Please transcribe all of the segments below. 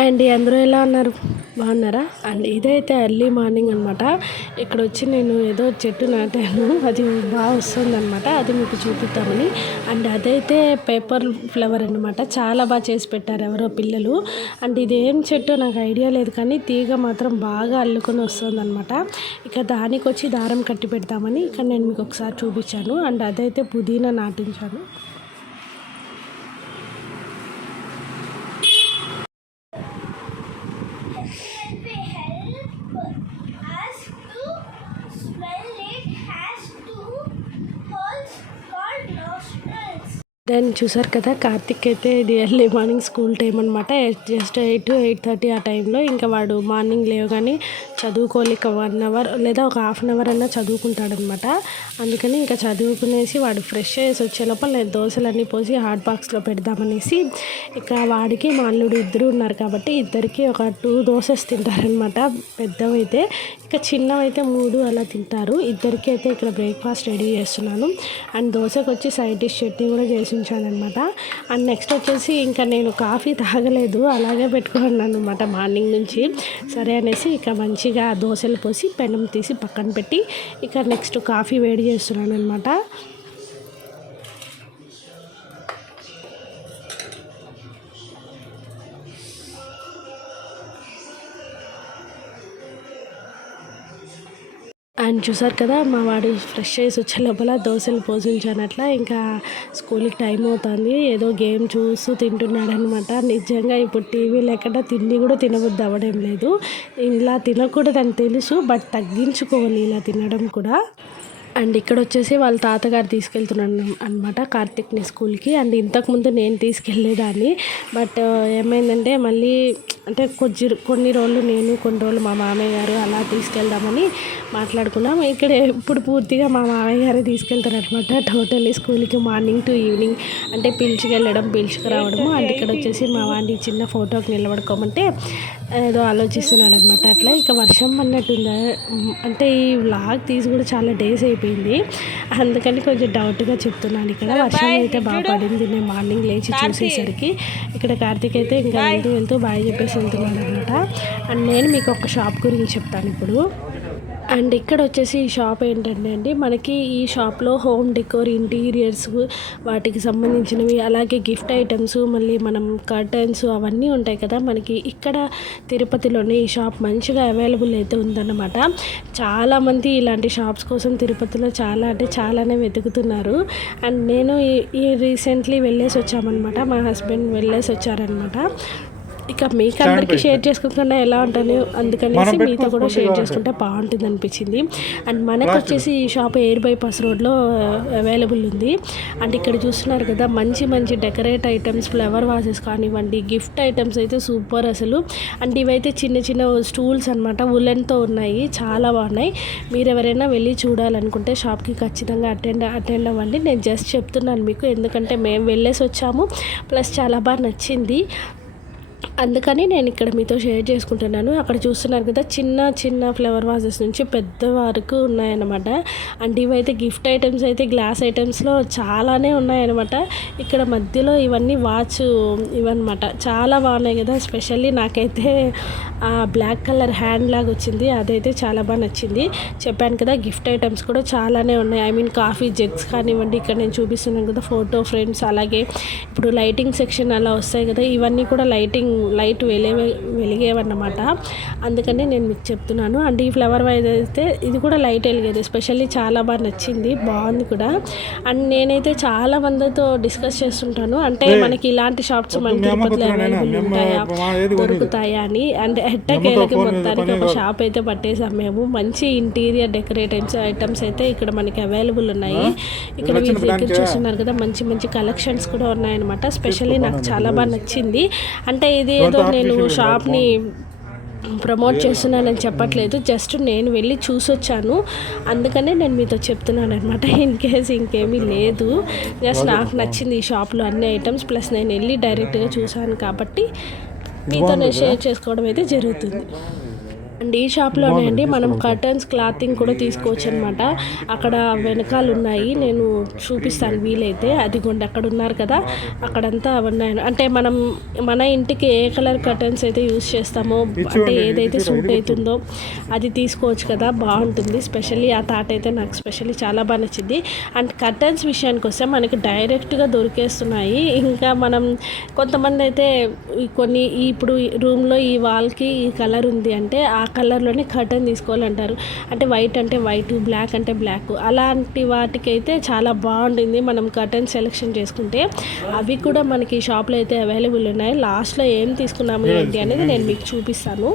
Hi అండి, అందరూ ఎలా ఉన్నారు? బాగున్నారా అండ్ ఇదైతే ఎర్లీ మార్నింగ్ అనమాట. ఇక్కడ వచ్చి నేను ఏదో చెట్టు నాటాను, అది బాగా వస్తుందన్నమాట. అది మీకు చూపిద్దామని. అండ్ అదైతే పేపర్ ఫ్లవర్ అనమాట. చాలా బాగా చేసి పెట్టారు ఎవరో పిల్లలు. అండ్ ఇది ఏం చెట్టు నాకు ఐడియా లేదు, కానీ తీగ మాత్రం బాగా అల్లుకొని వస్తుందన్నమాట. ఇక దానికి వచ్చి దారం కట్టి పెడతామని ఇక్కడ నేను మీకు ఒకసారి చూపించాను. అండ్ అదైతే పుదీనా నాటించాను. దెన్ చూసారు కదా, కార్తిక్ అయితే ఇది ఎర్లీ మార్నింగ్ స్కూల్ టైం అనమాట. జస్ట్ 8-8:30 ఆ టైంలో ఇంకా వాడు మార్నింగ్ లేవగానే చదువుకోలేక 1 అవర్ లేదా ఒక హాఫ్ అన్ అవర్ అన్నా చదువుకుంటాడనమాట. అందుకని ఇంకా చదువుకునేసి వాడు ఫ్రెష్ అయ్యేసి వచ్చే లోపల నేను దోశలన్నీ పోసి హాట్ బాక్స్లో పెడదామనేసి, ఇక వాడికి మా అల్లుడు ఇద్దరు ఉన్నారు కాబట్టి ఇద్దరికి ఒక 2 దోసెస్ తింటారనమాట. పెద్దవైతే, ఇక చిన్నవైతే 3 అలా తింటారు. ఇద్దరికి అయితే ఇక్కడ బ్రేక్ఫాస్ట్ రెడీ చేస్తున్నాను. అండ్ దోశకు వచ్చి సైడ్ డిష్ చట్నీ కూడా చేసి ఉంచానమాట. అండ్ నెక్స్ట్ వచ్చేసి ఇంకా నేను కాఫీ తాగలేదు, అలాగే పెట్టుకున్నాను అనమాట మార్నింగ్ నుంచి. సరే అనేసి ఇక మంచిగా దోశలు పోసి పెనం తీసి పక్కన పెట్టి ఇక నెక్స్ట్ కాఫీ వేడి చేస్తున్నాను అనమాట. అండ్ చూసారు కదా, మా వాడు ఫ్రెష్ అయ్యేసి వచ్చే లోపల దోశలు పోసించాను. అట్లా ఇంకా స్కూల్కి టైం అవుతుంది, ఏదో గేమ్ చూస్తూ తింటున్నాడు అనమాట. నిజంగా ఇప్పుడు టీవీ లేకుండా తిండి కూడా తినబుద్ధి అవ్వడం లేదు. ఇలా తినకూడదని తెలుసు, బట్ తగ్గించుకోవాలి ఇలా తినడం కూడా. అండ్ ఇక్కడ వచ్చేసి వాళ్ళ తాతగారు తీసుకెళ్తున్నాను అనమాట కార్తిక్ని స్కూల్కి. అండ్ ఇంతకుముందు నేను తీసుకెళ్ళేదాన్ని, బట్ ఏమైందంటే మళ్ళీ అంటే కొన్ని రోజులు నేను, కొన్ని రోజులు మా మామయ్య గారు అలా తీసుకెళ్దామని మాట్లాడుకున్నాం. ఇక్కడ ఇప్పుడు పూర్తిగా మా మామయ్య గారే తీసుకెళ్తారు అనమాట టోటల్లీ స్కూల్కి, మార్నింగ్ టు ఈవినింగ్. అంటే పిలుచుకెళ్ళడం పిలుచుకురావడము. అండ్ ఇక్కడ వచ్చేసి మా వాడిని చిన్న ఫోటోకి నిలబడుకోమంటే ఏదో ఆలోచిస్తున్నాడు అనమాట. అట్లా ఇక వర్షం పడినట్టుందా అంటే ఈ వ్లాగ్ తీసి కూడా చాలా డేస్ అయిపోయింది, అందుకని కొంచెం డౌట్గా చెప్తున్నాను. ఇక్కడ వర్షం అయితే బాగా పడింది నేను మార్నింగ్ లేచి చూసేసరికి. ఇక్కడ కార్తీక్ అయితే ఇంకా వెళ్తూ బాగా చెప్పేసి వెళ్తున్నాడు అనమాట. అండ్ నేను మీకు ఒక షాప్ గురించి చెప్తాను ఇప్పుడు. అండ్ ఇక్కడ వచ్చేసి ఈ షాప్ ఏంటంటే అండి, మనకి ఈ షాప్లో హోమ్ డెకోర్, ఇంటీరియర్స్, వాటికి సంబంధించినవి, అలాగే గిఫ్ట్ ఐటమ్స్, మళ్ళీ మనం కర్టన్స్ అవన్నీ ఉంటాయి కదా. మనకి ఇక్కడ తిరుపతిలోనే ఈ షాప్ మంచిగా అవైలబుల్ అయితే ఉందన్నమాట. చాలామంది ఇలాంటి షాప్స్ కోసం తిరుపతిలో చాలానే వెతుకుతున్నారు. అండ్ నేను ఈ రీసెంట్లీ వెళ్ళేసి వచ్చామన్నమాట, మా హస్బెండ్ వెళ్ళేసి వచ్చారనమాట. ఇక మీకు అందరికీ షేర్ చేసుకోకుండా ఎలా ఉంటాను, అందుకనేసి మీతో కూడా షేర్ చేసుకుంటే బాగుంటుంది అనిపించింది. అండ్ మనకు వచ్చేసి ఈ షాప్ ఎయిర్ బైపాస్ రోడ్లో అవైలబుల్ ఉంది. అండ్ ఇక్కడ చూస్తున్నారు కదా, మంచి డెకరేట్ ఐటమ్స్, ఫ్లవర్ వాసెస్ కానివ్వండి, గిఫ్ట్ ఐటమ్స్ అయితే సూపర్ అసలు. అండ్ ఇవైతే చిన్న స్టూల్స్ అనమాట, ఉలెన్తో ఉన్నాయి, చాలా బాగున్నాయి. మీరు ఎవరైనా వెళ్ళి చూడాలనుకుంటే షాప్కి ఖచ్చితంగా అటెండ్ అవ్వండి. నేను జస్ట్ చెప్తున్నాను మీకు, ఎందుకంటే మేము వెళ్ళేసి వచ్చాము, ప్లస్ చాలా బాగా నచ్చింది, అందుకని నేను ఇక్కడ మీతో షేర్ చేసుకుంటున్నాను. అక్కడ చూస్తున్నారు కదా, చిన్న ఫ్లవర్ వాజెస్ నుంచి పెద్ద వరకు ఉన్నాయన్నమాట. అండ్ ఇవైతే గిఫ్ట్ ఐటమ్స్ అయితే గ్లాస్ ఐటమ్స్లో చాలానే ఉన్నాయన్నమాట. ఇక్కడ మధ్యలో ఇవన్నీ వాచ్ ఇవన్నమాట, చాలా బాగున్నాయి కదా. ఎస్పెషల్లీ నాకైతే బ్లాక్ కలర్ హ్యాండ్ లాగా వచ్చింది, అదైతే చాలా బాగా నచ్చింది. చెప్పాను కదా, గిఫ్ట్ ఐటమ్స్ కూడా చాలానే ఉన్నాయి. ఐ మీన్ కాఫీ జగ్స్ కానివ్వండి, ఇక్కడ నేను చూపిస్తున్నాను కదా ఫోటో ఫ్రేమ్స్, అలాగే ఇప్పుడు లైటింగ్ సెక్షన్ అలా వస్తాయి కదా, ఇవన్నీ కూడా లైట్ వెలిగేవన్నమాట. అందుకని నేను మీకు చెప్తున్నాను. అండ్ ఈ ఫ్లవర్ వైజ్ అయితే ఇది కూడా లైట్ వెలిగేది, ఎస్పెషల్లీ చాలా బాగా నచ్చింది, బాగుంది కూడా. అండ్ నేనైతే చాలా మందితో డిస్కస్ చేస్తుంటాను, అంటే మనకి ఇలాంటి షాప్స్ మన తిరుపతిలో అవైలబుల్ ఉంటాయా, దొరుకుతాయా అని. అండ్ ఎట్టకేలకి మొత్తానికి ఒక షాప్ అయితే పట్టేసాం మేము. మంచి ఇంటీరియర్ డెకరేటివ్స్ ఐటమ్స్ అయితే ఇక్కడ మనకి అవైలబుల్ ఉన్నాయి. ఇక్కడ వీటి దగ్గర చూస్తున్నారు కదా, మంచి కలెక్షన్స్ కూడా ఉన్నాయన్నమాట. స్పెషల్లీ నాకు చాలా బాగా నచ్చింది. అంటే ఇది ఏదో నేను షాప్ని ప్రమోట్ చేస్తున్నానని చెప్పట్లేదు, జస్ట్ నేను వెళ్ళి చూసొచ్చాను, అందుకనే నేను మీతో చెప్తున్నాను అనమాట. ఇన్ కేస్ ఇంకేమీ లేదు, జస్ట్ నాకు నచ్చింది ఈ షాప్లో అన్ని ఐటమ్స్, ప్లస్ నేను వెళ్ళి డైరెక్ట్గా చూశాను కాబట్టి మీతో నేను షేర్ చేసుకోవడం అయితే జరుగుతుంది. అండ్ ఈ షాప్లోనే అండి మనం కర్టన్స్ క్లాతింగ్ కూడా తీసుకోవచ్చు అనమాట. అక్కడ వెనకాల ఉన్నాయి, నేను చూపిస్తాను వీలైతే. అదిగోండి అక్కడ ఉన్నారు కదా, అక్కడంతా ఉన్నాయి. అంటే మనం మన ఇంటికి ఏ కలర్ కర్టన్స్ అయితే యూస్ చేస్తామో, అంటే ఏదైతే సూట్ అవుతుందో అది తీసుకోవచ్చు కదా, బాగుంటుంది. స్పెషల్లీ ఆ థాట్ అయితే నాకు స్పెషల్లీ చాలా బాగా నచ్చింది. అండ్ కర్టన్స్ విషయానికి వస్తే మనకి డైరెక్ట్గా దొరికేస్తున్నాయి. ఇంకా మనం కొంతమంది అయితే కొన్ని ఇప్పుడు రూమ్లో ఈ వాల్కి ఈ కలర్ ఉంది అంటే ఆ కలర్లోనే కర్టన్ తీసుకోవాలంటారు. అంటే వైట్ అంటే వైట్, బ్లాక్ అంటే బ్లాక్, అలాంటి వాటికైతే చాలా బాగుంటుంది మనం కర్టన్ సెలెక్షన్ చేసుకుంటే. అవి కూడా మనకి షాప్లో అయితే అవైలబుల్ ఉన్నాయి. లాస్ట్లో ఏం తీసుకున్నాము ఏంటి అనేది నేను మీకు చూపిస్తాను.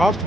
కాస్ట్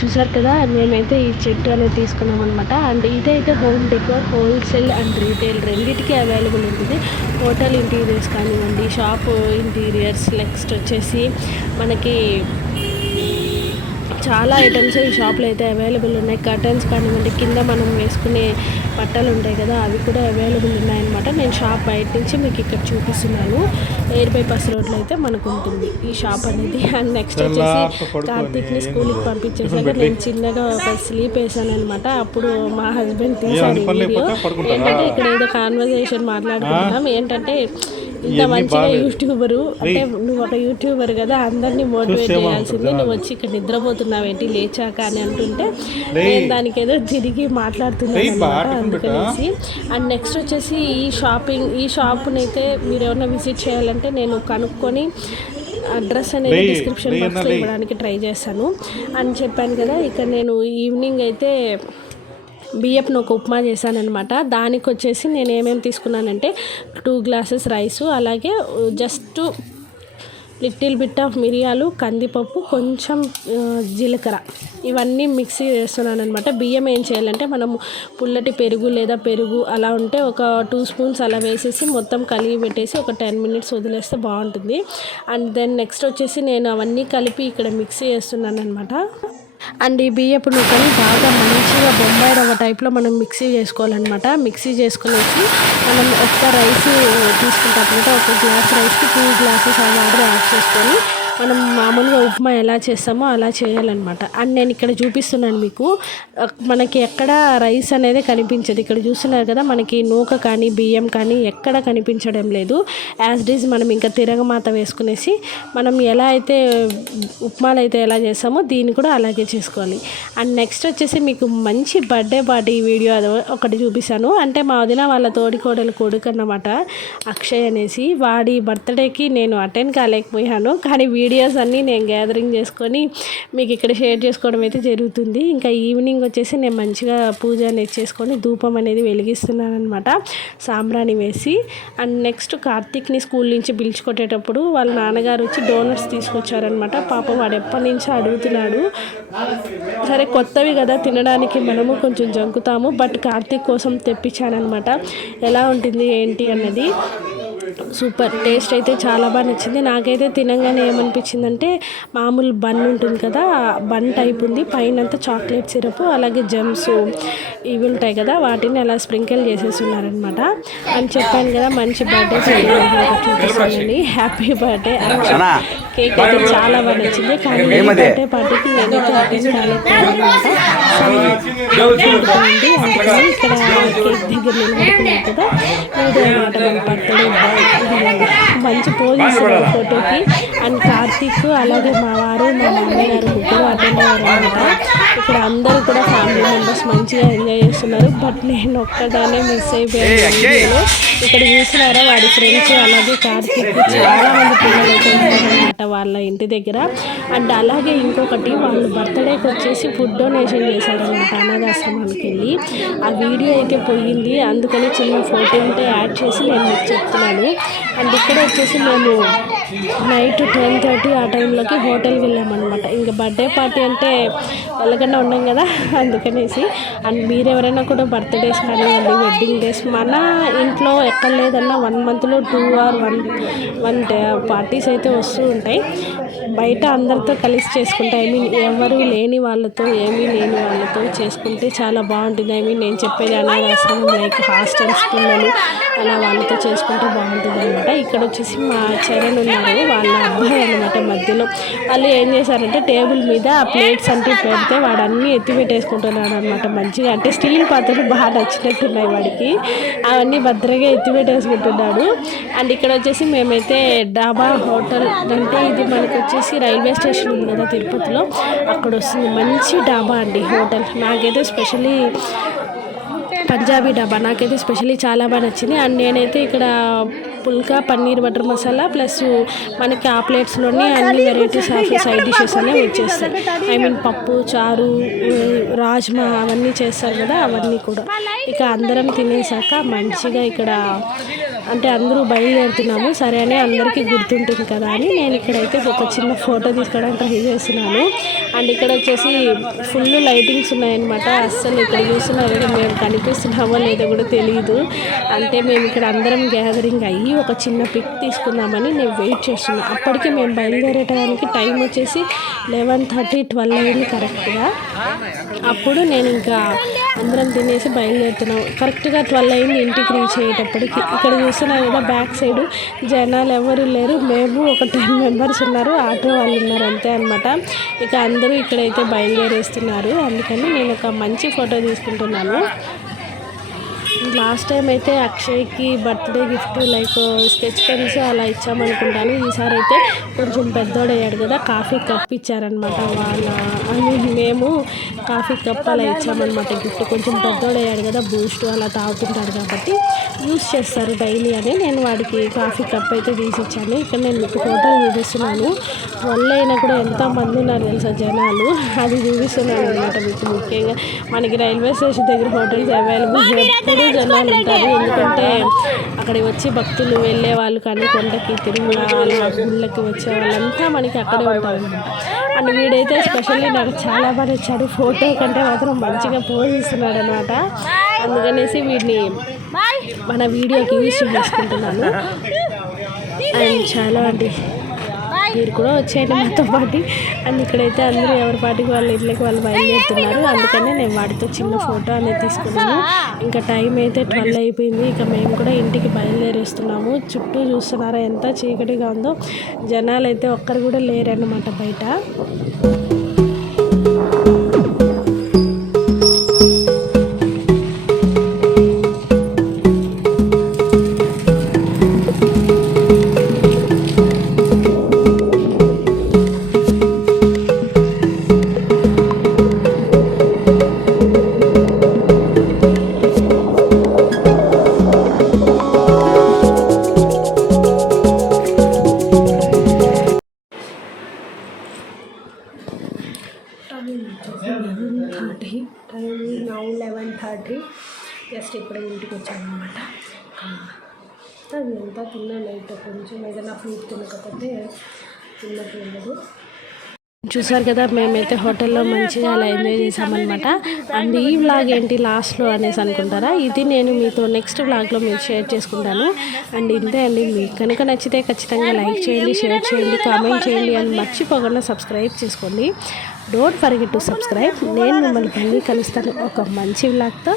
చూసారు కదా, మేమైతే ఈ చెట్టు అనేది తీసుకున్నాం అనమాట. అండ్ ఇదైతే home decor wholesale and retail రెండింటికి అవైలబుల్ ఉంటుంది. హోటల్ ఇంటీరియర్స్ కానివ్వండి, షాప్ ఇంటీరియర్స్, నెక్స్ట్ వచ్చేసి మనకి చాలా ఐటమ్స్ ఈ షాప్లో అయితే అవైలబుల్ ఉన్నాయి. కర్టన్స్ కానివ్వండి, కింద మనం వేసుకునే బట్టలు ఉంటాయి కదా, అవి కూడా అవైలబుల్ ఉన్నాయన్నమాట. నేను షాప్ బయట నుంచి మీకు ఇక్కడ చూపిస్తున్నాను. ఎయిర్ బైపాస్ రోడ్లో అయితే మనకు ఉంటుంది ఈ షాప్ అనేది. అండ్ నెక్స్ట్ వచ్చేసి కార్తీక్ని స్కూల్కి పంపించేసాక నేను చిన్నగా ఒక స్లీప్ వేసాను అనమాట. అప్పుడు మా హస్బెండ్ తీసాడు వీడియో. ఏంటంటే ఇక్కడ ఏదో కాన్వర్జేషన్ మాట్లాడుకుంటున్నాం. ఏంటంటే ఇంత మంచిగా యూట్యూబరు అంటే నువ్వు ఒక యూట్యూబర్ కదా, అందరినీ మోటివేట్ చేయాల్సింది, నువ్వు వచ్చి ఇక్కడ నిద్రపోతున్నావేంటి లేచాక అని అంటుంటే నేను దానికి ఏదో తిరిగి మాట్లాడుతున్నాను అనమాట, అందుకనేసి. అండ్ నెక్స్ట్ వచ్చేసి ఈ షాప్ని అయితే మీరు ఏమైనా విజిట్ చేయాలంటే నేను కనుక్కొని అడ్రస్ అనేది డిస్క్రిప్షన్ బాక్స్లో ఇవ్వడానికి ట్రై చేస్తాను అని చెప్పాను కదా. ఇక్కడ నేను ఈవినింగ్ అయితే బియ్యపును ఒక ఉప్మా చేశానమాట. దానికి వచ్చేసి నేను ఏమేమి తీసుకున్నానంటే 2 గ్లాసెస్ రైసు, అలాగే జస్ట్ లిటిల్ బిట్ ఆఫ్ మిరియాలు, కందిపప్పు, కొంచెం జీలకర్ర, ఇవన్నీ మిక్సీ చేస్తున్నాను అనమాట. బియ్యం ఏం చేయాలంటే మనము పుల్లటి పెరుగు లేదా పెరుగు అలా ఉంటే ఒక 2 స్పూన్స్ అలా వేసేసి మొత్తం కలిగి పెట్టేసి ఒక 10 మినిట్స్ వదిలేస్తే బాగుంటుంది. అండ్ దెన్ నెక్స్ట్ వచ్చేసి నేను అవన్నీ కలిపి ఇక్కడ మిక్సీ చేస్తున్నాను అనమాట. అండ్ ఈ బియ్యపు నూకని బాగా మంచిగా బొంబాయి రవ్వ టైప్లో మనం మిక్సీ చేసుకోవాలన్నమాట. మిక్సీ చేసుకునేసి మనం ఒక్క రైస్ తీసుకుంటాం, ఒక గ్లాస్ రైస్కి 2 గ్లాసెస్ వాటర్ యాడ్ చేసుకొని మనం మామూలుగా ఉప్మా ఎలా చేస్తామో అలా చేయాలన్నమాట. అండ్ నేను ఇక్కడ చూపిస్తున్నాను మీకు, మనకి ఎక్కడ రైస్ అనేది కనిపించదు. ఇక్కడ చూస్తున్నారు కదా, మనకి నూక కానీ బియ్యం కానీ ఎక్కడ కనిపించడం లేదు. యాజ్ ఇట్ ఈజ్ మనం ఇంకా తిరగమాత వేసుకునేసి మనం ఎలా అయితే ఉప్మాలు అయితే ఎలా చేస్తామో దీన్ని కూడా అలాగే చేసుకోవాలి. అండ్ నెక్స్ట్ వచ్చేసి మీకు మంచి బర్త్డే పార్టీ వీడియో అది ఒకటి చూపిస్తాను. అంటే మా వదిన వాళ్ళ తోడికోడలు కొడుకు అన్నమాట, అక్షయ్ అనేసి. వాడి బర్త్డేకి నేను అటెండ్ కాలేకపోయాను, కానీ వీడియోస్ అన్నీ నేను గ్యాదరింగ్ చేసుకొని మీకు ఇక్కడ షేర్ చేసుకోవడం అయితే జరుగుతుంది. ఇంకా ఈవినింగ్ వచ్చేసి నేను మంచిగా పూజ అనేది చేసుకొని ధూపం అనేది వెలిగిస్తున్నాను అనమాట, సాంబ్రాణి వేసి. అండ్ నెక్స్ట్ కార్తీక్ని స్కూల్ నుంచి పిలుచుకొట్టేటప్పుడు వాళ్ళ నాన్నగారు వచ్చి డోనట్స్ తీసుకొచ్చారనమాట. పాప వాడు ఎప్పటి నుంచో అడుగుతున్నాడు. సరే కొత్తవి కదా తినడానికి మనము కొంచెం జంకుతాము, బట్ కార్తీక్ కోసం తెప్పించానమాట. ఎలా ఉంటుంది ఏంటి అన్నది సూపర్ టేస్ట్ అయితే చాలా బాగా నచ్చింది. నాకైతే తినగానే ఏమనిపించిందంటే మామూలు బన్ ఉంటుంది కదా, బన్ టైప్ ఉంది, పైన అంతా చాక్లెట్ సిరప్ అలాగే జెమ్స్ ఇవి ఉంటాయి కదా, వాటిని అలా స్ప్రింకిల్ చేసేస్తున్నారనమాట. అని చెప్పాను కదా మంచి బర్త్డే చూపిస్తానని. Happy birthday. కేక్ అయితే చాలా బాగా నచ్చింది, కానీ బర్త్డే పార్టీకి నేనైతే అటెండ్ కాలేకపోయానమాట. అందుకని ఇక్కడ కేక్ దగ్గర నిలబడుకున్నాను కదా, వీడియో అనమాట మన బర్త్డే మంచి పోజ్ ఇస్తున్నారు ఫోటోకి. అండ్ కార్తీక్ అలాగే మా వారు మా మామయ్య గారు ముగ్గురు అటెండ్ అయ్యారు అనమాట. ఇక్కడ అందరూ కూడా ఫ్యామిలీ మెంబర్స్ మంచిగా ఎంజాయ్ చేస్తున్నారు, బట్ నేను ఒక్కదానే మిస్ అయిపోయాను. ఇక్కడ చూసినారా వాడి ఫ్రెండ్స్ అలాగే కార్తీక్ చాలా మంది పిల్లలు అయితే ఉన్నారనమాట వాళ్ళ ఇంటి దగ్గర. అండ్ అలాగే ఇంకొకటి వాళ్ళు బర్త్డేకి వచ్చేసి ఫుడ్ డొనేషన్ చేశారనమాట అనాథాశ్రమానికి వెళ్ళి. ఆ వీడియో అయితే పోయింది, అందుకని చిన్న ఫోటో ఉంటే యాడ్ చేసి నేను మీకు చెప్తున్నాను. అండ్ ఇక్కడ వచ్చేసి మేము నైట్ 10:30 ఆ టైంలోకి హోటల్కి వెళ్ళామన్నమాట. ఇంకా బర్త్డే పార్టీ అంటే వెళ్ళకుండా ఉన్నాం కదా, అందుకనేసి. అండ్ మీరు ఎవరైనా కూడా బర్త్డేస్ కానివ్వండి, వెడ్డింగ్ డేస్ మన ఇంట్లో ఎక్కడ లేదన్నా 1 మంత్లో 2 or 1 పార్టీస్ అయితే వస్తూ ఉంటాయి. బయట అందరితో కలిసి చేసుకుంటే ఎవరు లేని వాళ్ళతో ఏమీ లేని వాళ్ళతో చేసుకుంటే చాలా బాగుంటుంది. నేను చెప్పేది అనాథాశ్రమం లైక్ హాస్టల్స్ పిల్లలు అలా వాళ్ళతో చేసుకుంటే బాగుంటుంది అనమాట. ఇక్కడ వచ్చేసి మా చరణ్ ఉన్నారు, వాళ్ళ అబ్బాయి అనమాట. మధ్యలో వాళ్ళు ఏం చేశారంటే టేబుల్ మీద ఆ ప్లేట్స్ అంటే పెడితే వాడు అన్నీ ఎత్తి పెట్టేసుకుంటున్నాడు అనమాట మంచిగా. అంటే స్టీల్ పాత్రలు బాగా నచ్చినట్టున్నాయి వాడికి, అవన్నీ భద్రంగా ఎత్తి పెట్టేసుకుంటున్నాడు. అండ్ ఇక్కడ వచ్చేసి మేమైతే డాబా హోటల్ అంటే ఇది మనకు వచ్చేసి రైల్వే స్టేషన్ ఉంది కదా తిరుపతిలో, అక్కడ వస్తుంది. మంచి డాబా అండి హోటల్. నాకైతే స్పెషల్లీ పంజాబీ డాబా నాకైతే స్పెషల్లీ చాలా బాగా నచ్చింది. అండ్ నేనైతే ఇక్కడ పుల్కా పన్నీర్ బటర్ మసాలా ప్లస్ మనకి ఆ ప్లేట్స్లోనే అన్ని వెరైటీస్ ఆఫ్ సైడ్ డిషెస్ అనేవి వచ్చేస్తాయి. పప్పు, చారు, రాజ్మా అవన్నీ చేస్తారు కదా, అవన్నీ కూడా. ఇక అందరం తినేసాక మంచిగా ఇక్కడ అంటే అందరూ బయలుదేరుతున్నాము సరే అని అందరికీ గుర్తుంటుంది కదా అని నేను ఇక్కడైతే ఒక చిన్న ఫోటో తీసుకోవడానికి ట్రై చేస్తున్నాను. అండ్ ఇక్కడ వచ్చేసి ఫుల్ లైటింగ్స్ ఉన్నాయన్నమాట. అస్సలు ఇక్కడ చూస్తున్నారు మేము కనిపిస్తున్నామో లేదో కూడా తెలియదు. అంటే మేము ఇక్కడ అందరం గ్యాదరింగ్ అయ్యి ఒక చిన్న పిక్ తీసుకుందామని నేను వెయిట్ చేస్తున్నాను. అప్పటికి మేము బయలుదేరేటానికి టైం వచ్చేసి 11:30, 12 అయింది కరెక్ట్గా. అప్పుడు నేను ఇంకా అందరం తినేసి బయలుదేరుతున్నాం. కరెక్ట్గా 12 అయింది ఇంటికి రీచ్ అయ్యేటప్పటికి. ఇక్కడ చూస్తున్నాం కదా బ్యాక్ సైడ్ జనాలు ఎవరు లేరు, మేము ఒక 10 మెంబర్స్ ఉన్నారు, ఆటో వాళ్ళు ఉన్నారు అంతే అనమాట. ఇక అందరూ ఇక్కడైతే బయలుదేరేస్తున్నారు. అందుకని నేను ఒక మంచి ఫోటో తీసుకుంటున్నాను. లాస్ట్ టైం అయితే అక్షయ్కి birthday gift like sketch pens అలా ఇచ్చామనుకుంటాను. ఈసారి అయితే కొంచెం పెద్దోడయ్యాడు కదా, కాఫీ కప్ ఇచ్చారనమాట. మేము కాఫీ కప్ అలా ఇచ్చామన్నమాట గిఫ్ట్. కొంచెం పెద్దోడయ్యాడు కదా, బూస్ట్ అలా తాగుతుంటాడు కాబట్టి యూస్ చేస్తారు డైలీ అని నేను వాడికి కాఫీ కప్ అయితే తీసిచ్చాను. ఇక్కడ నేను మీకు ఫోటోలు చూపిస్తున్నాను. 12 అయినా కూడా ఎంతమంది ఉన్నారు తెలుసా జనాలు, అది చూపిస్తున్నాను అనమాట మీకు. ముఖ్యంగా మనకి రైల్వే స్టేషన్ దగ్గర హోటల్స్ అవైలబుల్ ఎప్పుడు జనాలు ఉంటారు. ఎందుకంటే అక్కడికి వచ్చి భక్తులు వెళ్ళే వాళ్ళు కానీ కొండకి తిరుమల అలా గుళ్ళకి వచ్చే వాళ్ళంతా మనకి అక్కడే ఉంటారు అనమాట. అండ్ వీడైతే స్పెషల్లీ నాకు చాలా బాగా నచ్చాడు. ఫోటో కంటే మాత్రం మంచిగా పోజ్ ఇస్తున్నాడు అనమాట. అందుకనేసి వీడిని మన వీడియోకి యూజ్ చేసుకుంటున్నాను. అండ్ చాలా అండి మీరు కూడా వచ్చేయండి మాతో పాటు. అండ్ ఇక్కడైతే అందరూ ఎవరి పాటికి వాళ్ళ ఇళ్ళకి వాళ్ళు బయలుదేరుతున్నారు. అందుకనే నేను వాడితో చిన్న ఫోటో అనేది తీసుకున్నాను. ఇంకా టైం అయితే 12 అయిపోయింది. ఇక మేము కూడా ఇంటికి బయలుదేరేస్తున్నాము. చుట్టూ చూస్తున్నారా ఎంత చీకటిగా ఉందో, జనాలు అయితే ఒక్కరు కూడా లేరన్నమాట బయట. Time now 11:30. జస్ట్ ఇప్పుడే ఇంటికి వచ్చాను అనమాట. అది ఎంత తిన్నా నైట్ కొంచెం ఏదైనా ఫ్రూట్ తినకపోతే తిన్నట్టు ఉండదు. చూసారు కదా మేమైతే హోటల్లో మంచిగా అలా ఎంజాయ్ చేసామన్నమాట. అండ్ ఈ వ్లాగ్ ఏంటి లాస్ట్లో అనేసి అనుకుంటారా, ఇది నేను మీతో నెక్స్ట్ వ్లాగ్లో మీరు షేర్ చేసుకుంటాను. అండ్ ఇంతే అండి. మీకు కనుక నచ్చితే ఖచ్చితంగా లైక్ చేయండి, షేర్ చేయండి, కామెంట్ చేయండి. అండ్ మర్చిపోకుండా సబ్స్క్రైబ్ చేసుకోండి. Don't forget to subscribe. నేను మిమ్మల్ని మళ్ళీ కలుస్తాను ఒక మంచి వ్లాగ్తో.